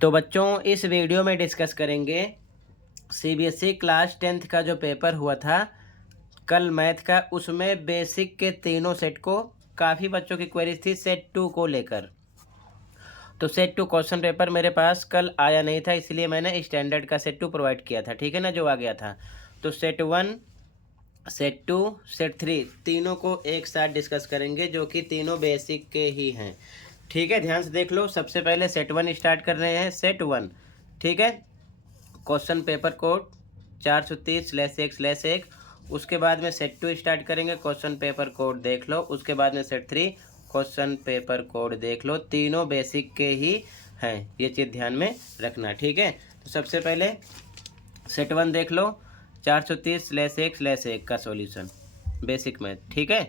तो बच्चों इस वीडियो में डिस्कस करेंगे सीबीएसई क्लास 10th का जो पेपर हुआ था कल मैथ का, उसमें बेसिक के तीनों सेट को काफ़ी बच्चों की क्वेरीज थी सेट 2 को लेकर। तो सेट 2 क्वेश्चन पेपर मेरे पास कल आया नहीं था, इसलिए मैंने स्टैंडर्ड का सेट 2 प्रोवाइड किया था, ठीक है ना, जो आ गया था। तो सेट 1, सेट 2, सेट 3 तीनों को एक साथ डिस्कस करेंगे, जो कि तीनों बेसिक के ही हैं। ठीक है, ध्यान से देख लो। सबसे पहले सेट 1 स्टार्ट कर रहे हैं। सेट 1, ठीक है, क्वेश्चन पेपर कोड 430/1/1। उसके बाद में सेट 2 स्टार्ट करेंगे, क्वेश्चन पेपर कोड देख लो। उसके बाद में सेट 3 क्वेश्चन पेपर कोड देख लो। तीनों बेसिक के ही हैं, ये चीज़ ध्यान में रखना, ठीक है। तो सबसे पहले सेट 1 देख लो, 430/1/1 का सॉल्यूशन बेसिक मैथ, ठीक है।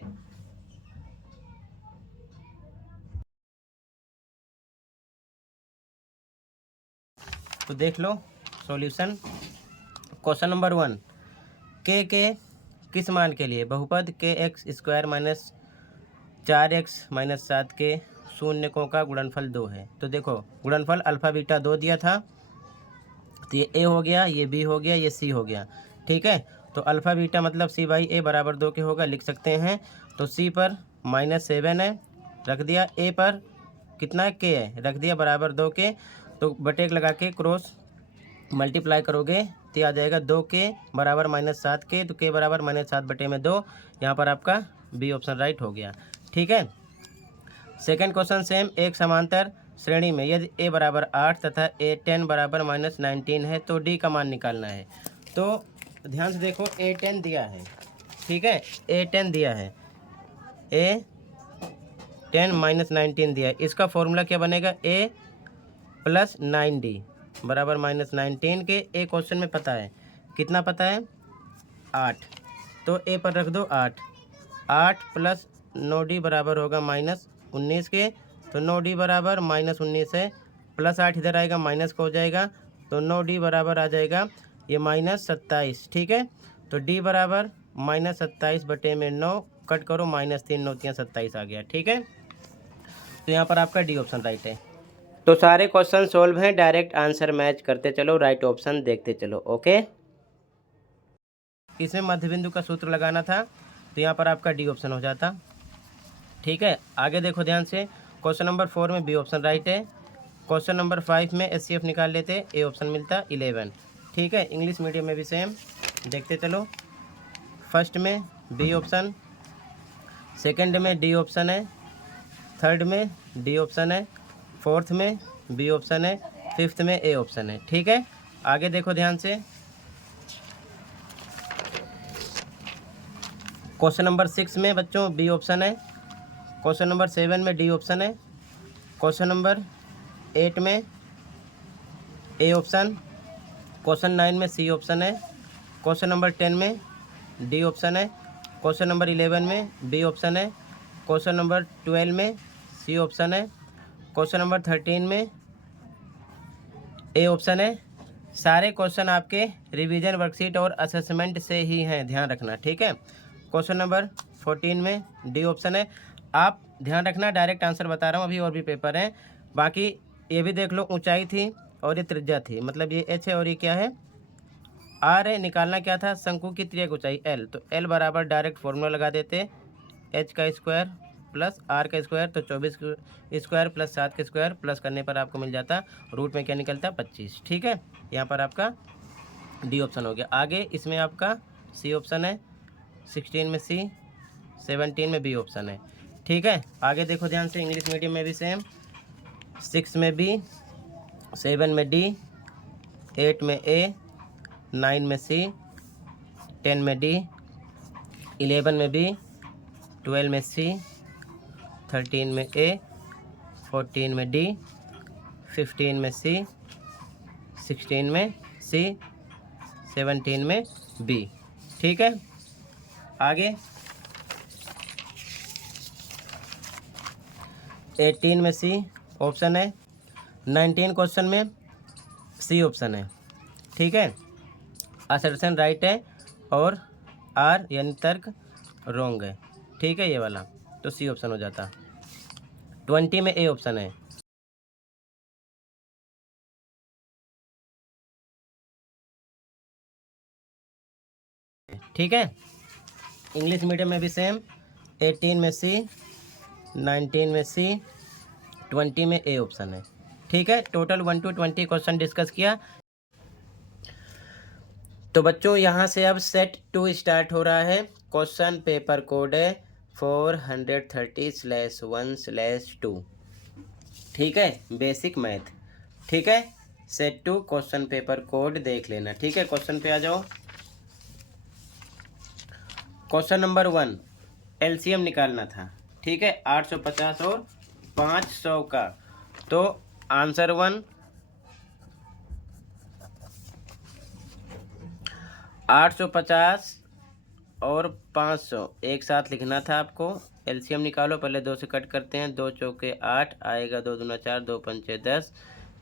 तो देख लो सॉल्यूशन। क्वेश्चन नंबर 1, के किस मान के लिए बहुपद के एक्स स्क्वायर माइनस 4x-7 के शून्यकों का गुणनफल 2 है। तो देखो गुणनफल अल्फा बीटा 2 दिया था, तो ये ए हो गया, ये बी हो गया, ये सी हो गया, ठीक है। तो अल्फा बीटा मतलब सी बाई ए बराबर 2 के होगा, लिख सकते हैं। तो सी पर -7 है, रख दिया। ए पर कितना है, के है, रख दिया बराबर 2 के। तो बटेक लगा के क्रॉस मल्टीप्लाई करोगे तो ये आ जाएगा 2 के बराबर -7 के। तो के बराबर -7/2। यहाँ पर आपका बी ऑप्शन राइट हो गया, ठीक है। सेकंड क्वेश्चन सेम, एक समांतर श्रेणी में यदि ए बराबर 8 तथा ए 10 बराबर -19 है तो डी का मान निकालना है। तो ध्यान से देखो, ए 10 दिया है, ठीक है, ए 10 दिया है, ए 10 -19 दिया है। इसका फॉर्मूला क्या बनेगा, ए प्लस 9d बराबर -19 के। ए क्वेश्चन में पता है, कितना पता है, 8। तो ए पर रख दो 8, 8 प्लस 9d बराबर होगा -19 के। तो 9d बराबर -19 है, प्लस 8 इधर आएगा, माइनस का हो जाएगा। तो 9d बराबर आ जाएगा ये -27, ठीक है। तो d बराबर -27/9, कट करो, -3 9 3 27 आ गया, ठीक है। तो यहाँ पर आपका डी ऑप्शन राइट है। तो सारे क्वेश्चन सोल्व हैं, डायरेक्ट आंसर मैच करते चलो, राइट ऑप्शन देखते चलो, ओके। इसमें मध्य बिंदु का सूत्र लगाना था, तो यहाँ पर आपका डी ऑप्शन हो जाता, ठीक है। आगे देखो ध्यान से, क्वेश्चन नंबर 4 में बी ऑप्शन राइट है। क्वेश्चन नंबर 5 में एचसीएफ निकाल लेते, ए ऑप्शन मिलता 11, ठीक है। इंग्लिश मीडियम में भी सेम, देखते चलो। फर्स्ट में बी ऑप्शन, सेकंड में डी ऑप्शन है, थर्ड में डी ऑप्शन है, फोर्थ में बी ऑप्शन है, फिफ्थ में ए ऑप्शन है, ठीक है। आगे देखो ध्यान से, क्वेश्चन नंबर 6 में बच्चों बी ऑप्शन है, क्वेश्चन नंबर 7 में डी ऑप्शन है, क्वेश्चन नंबर 8 में ए ऑप्शन, क्वेश्चन 9 में सी ऑप्शन है, क्वेश्चन नंबर 10 में डी ऑप्शन है, क्वेश्चन नंबर 11 में बी ऑप्शन है, क्वेश्चन नंबर 12 में सी ऑप्शन है, क्वेश्चन नंबर 13 में ए ऑप्शन है। सारे क्वेश्चन आपके रिवीजन वर्कशीट और असेसमेंट से ही हैं, ध्यान रखना, ठीक है। क्वेश्चन नंबर 14 में डी ऑप्शन है। आप ध्यान रखना, डायरेक्ट आंसर बता रहा हूँ, अभी और भी पेपर हैं। बाकी ये भी देख लो, ऊंचाई थी और ये त्रिज्या थी, मतलब ये एच है और ये क्या है, आर है। निकालना क्या था, शंकु की त्रिज्या ऊंचाई एल। तो एल बराबर डायरेक्ट फॉर्मूला लगा देते, एच का स्क्वायर प्लस आर का स्क्वायर। तो 24 स्क्वायर प्लस 7 का स्क्वायर प्लस करने पर आपको मिल जाता, रूट में क्या निकलता, 25, ठीक है। यहाँ पर आपका डी ऑप्शन हो गया। आगे इसमें आपका सी ऑप्शन है, 16 में सी, 17 में बी ऑप्शन है, ठीक है। आगे देखो ध्यान से, इंग्लिश मीडियम में भी सेम, 6 में बी, 7 में डी, 8 में ए, 9 में सी, 10 में डी, 11 में बी, 12 में सी, 13 में ए, 14 में डी, 15 में सी, 16 में सी, 17 में बी, ठीक है। आगे 18 में सी ऑप्शन है, 19 क्वेश्चन में सी ऑप्शन है, ठीक है। असर्शन राइट है और आर यानी तर्क रॉन्ग है, ठीक है, ये वाला। तो सी ऑप्शन हो जाता। 20 में ए ऑप्शन है, ठीक है। इंग्लिश मीडियम में भी सेम, 18 में सी, 19 में सी, 20 में ए ऑप्शन है। ठीक है, टोटल 1 to 20 क्वेश्चन डिस्कस किया। तो बच्चों यहाँ से अब सेट 2 स्टार्ट हो रहा है। क्वेश्चन पेपर कोड है 430/1/2। ठीक है, बेसिक मैथ। ठीक है, सेट 2 क्वेश्चन पेपर कोड देख लेना। ठीक है, क्वेश्चन पे आ जाओ। क्वेश्चन नंबर 1, एलसीएम निकालना था। ठीक है, 850 और 500 का। तो आंसर 1, 850 और 500 एक साथ लिखना था आपको। एलसीएम निकालो, पहले 2 से कट करते हैं। 2 चौके 8 आएगा, 2 दूना 4, 2 पंचे 10,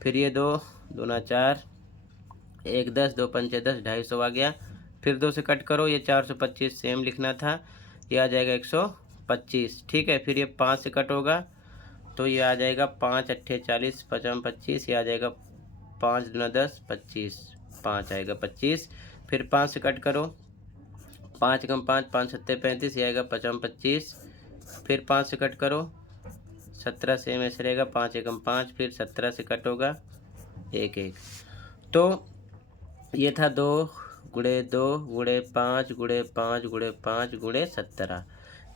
फिर ये 2 दूना 4, 1 10, 2 पंचे 10, 250 आ गया। फिर 2 से कट करो, ये 425 सेम लिखना था, ये आ जाएगा 125। ठीक है, फिर ये 5 से कट होगा तो ये आ जाएगा 5 अट्ठे 40, 5 25, ये आ जाएगा 5 दूना 10, 25, 5 आएगा 25। फिर 5 से कट करो, 5 कम 5, 5 सत्ते 35, ये आएगा 5 25। फिर 5 से कट करो, 17 सेम ऐसे रहेगा, 5 एकम 5, फिर 17 से कट होगा 1 1। तो ये था 2 गुणे 2 गुणे 5 गुणे 5 गुणे 5 गुणे 17।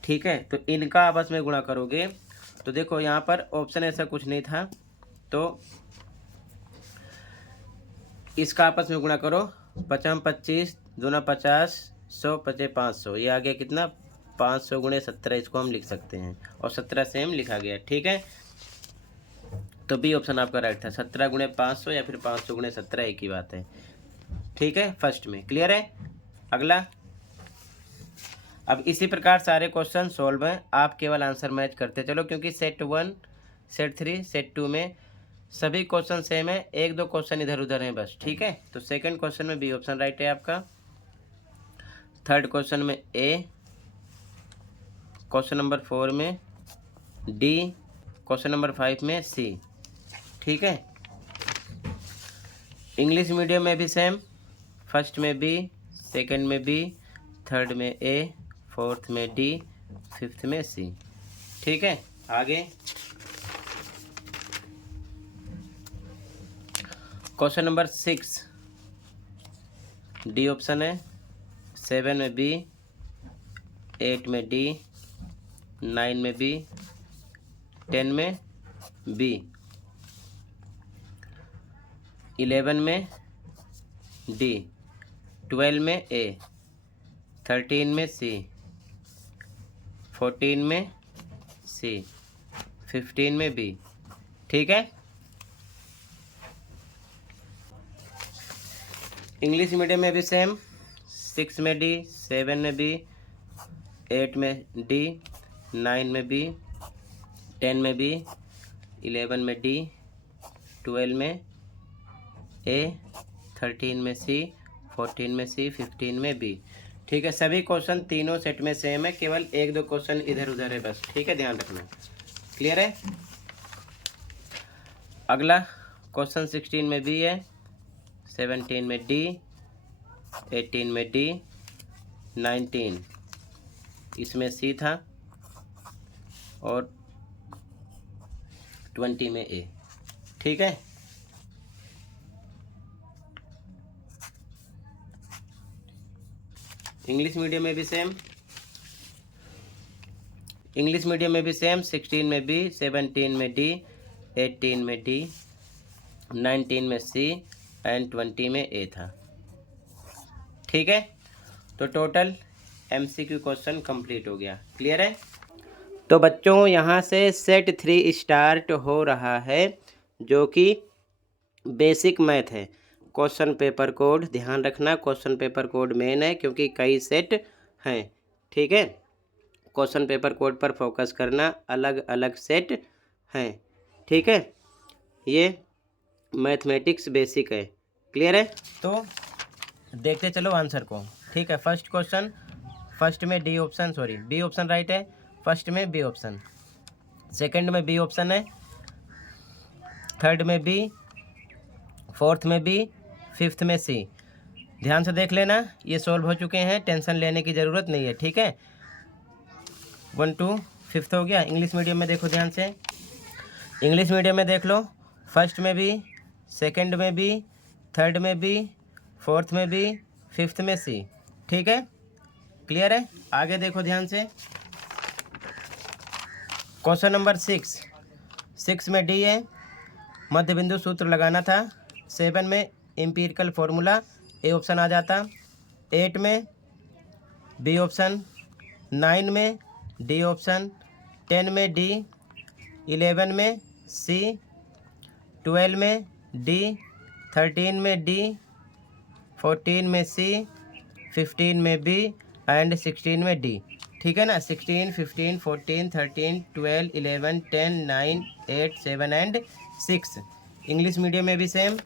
ठीक है, तो इनका आपस में गुणा करोगे तो देखो यहाँ पर ऑप्शन ऐसा कुछ नहीं था, तो इसका आपस में गुणा करो। 5 25 दूना 50, 100 पचे 500, ये आ गया कितना 500 गुणे 17, इसको हम लिख सकते हैं और 17 सेम लिखा गया। ठीक है, तो बी ऑप्शन आपका राइट था। 17 गुणे 500 या फिर 500 गुणे 17 एक ही बात है। ठीक है, फर्स्ट में क्लियर है। अगला, अब इसी प्रकार सारे क्वेश्चन सॉल्व हैं, आप केवल आंसर मैच करते चलो, क्योंकि सेट 1 सेट 3 सेट 2 में सभी क्वेश्चन सेम है, 1-2 क्वेश्चन इधर उधर हैं बस। ठीक है, तो सेकंड क्वेश्चन में बी ऑप्शन राइट है आपका, थर्ड क्वेश्चन में ए, क्वेश्चन नंबर 4 में डी, क्वेश्चन नंबर 5 में सी। ठीक है, इंग्लिश मीडियम में भी सेम, फर्स्ट में बी, सेकंड में बी, थर्ड में ए, फोर्थ में डी, फिफ्थ में सी। ठीक है, आगे क्वेश्चन नंबर 6, डी ऑप्शन है, 7 में बी, 8 में डी, 9 में बी, 10 में बी, 11 में डी, 12 में ए, 13 में सी, 14 में सी, 15 में बी। ठीक है, इंग्लिश मीडियम में भी सेम, 6 में डी, 7 में बी, 8 में डी, 9 में बी, 10 में बी, 11 में डी, 12 में ए, 13 में सी, 14 में सी, 15 में बी। ठीक है, सभी क्वेश्चन तीनों सेट में सेम है, केवल 1-2 क्वेश्चन इधर उधर है बस। ठीक है, ध्यान रखना। क्लियर है। अगला क्वेश्चन 16 में बी है, 17 में डी, 18 में डी, 19 इसमें सी था और 20 में ए। ठीक है, इंग्लिश मीडियम में भी सेम, 16 में बी, 17 में डी, 18 में डी, 19 में सी एंड 20 में ए था। ठीक है, तो टोटल एमसीक्यू क्वेश्चन कंप्लीट हो गया। क्लियर है। तो बच्चों यहाँ से सेट 3 स्टार्ट हो रहा है, जो कि बेसिक मैथ है। क्वेश्चन पेपर कोड ध्यान रखना, क्वेश्चन पेपर कोड मेन है क्योंकि कई सेट हैं। ठीक है, क्वेश्चन पेपर कोड पर फोकस करना, अलग अलग सेट हैं। ठीक है, ये मैथमेटिक्स बेसिक है। क्लियर है। तो देखते चलो आंसर को। ठीक है, फर्स्ट क्वेश्चन, फर्स्ट में D option, sorry B option right है, फर्स्ट में बी ऑप्शन, सेकंड में बी ऑप्शन है, थर्ड में बी, फोर्थ में बी, फिफ्थ में सी। ध्यान से देख लेना, ये सॉल्व हो चुके हैं, टेंशन लेने की ज़रूरत नहीं है, ठीक है। 1 to 5th हो गया। इंग्लिश मीडियम में देखो ध्यान से, इंग्लिश मीडियम में देख लो, फर्स्ट में भी, सेकंड में भी, थर्ड में भी, फोर्थ में भी, फिफ्थ में सी, ठीक है, क्लियर है। आगे देखो ध्यान से, क्वेश्चन नंबर 6 में डी है, मध्य बिंदु सूत्र लगाना था। 7 में एम्पिरिकल फार्मूला, ए ऑप्शन आ जाता। 8 में बी ऑप्शन, 9 में डी ऑप्शन, 10 में डी, 11 में सी, 12 में डी, 13 में डी, 14 में सी, 15 में बी एंड 16 में डी, ठीक है ना। 16, 15, 14, 13, 12, 11, 10, 9, 8, 7 एंड 6। इंग्लिश मीडियम में भी सेम,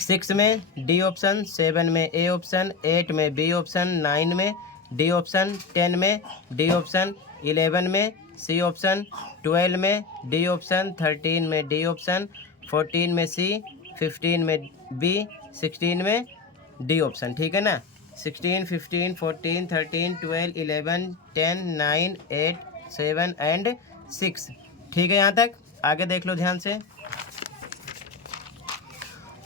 6 में डी ऑप्शन, 7 में ए ऑप्शन, 8 में बी ऑप्शन, 9 में डी ऑप्शन, 10 में डी ऑप्शन, 11 में सी ऑप्शन, 12 में डी ऑप्शन, 13 में डी ऑप्शन, 14 में सी, 15 में बी, 16 में डी ऑप्शन, ठीक है ना। 16, 15, 14, 13, 12, 11, 10, 9, 8, 7 एंड 6, ठीक है यहाँ तक। आगे देख लो ध्यान से,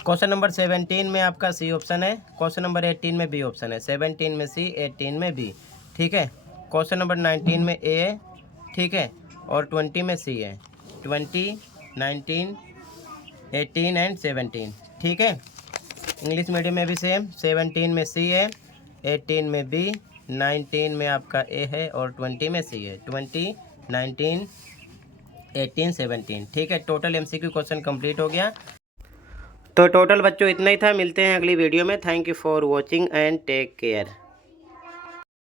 क्वेश्चन नंबर 17 में आपका सी ऑप्शन है, क्वेश्चन नंबर 18 में बी ऑप्शन है, 17 में सी, 18 में बी, ठीक है। क्वेश्चन नंबर 19 में ए है, ठीक है, और 20 में सी है। 20, 19, 18 एंड 17, ठीक है। इंग्लिश मीडियम में भी सेम, 17 में सी है, 18 में बी, 19 में आपका ए है और 20 में सी है। 20, 19, 18, 17, ठीक है। टोटल एमसीक्यू क्वेश्चन कंप्लीट हो गया। तो टोटल बच्चों इतना ही था, मिलते हैं अगली वीडियो में। Thank you for watching and take care.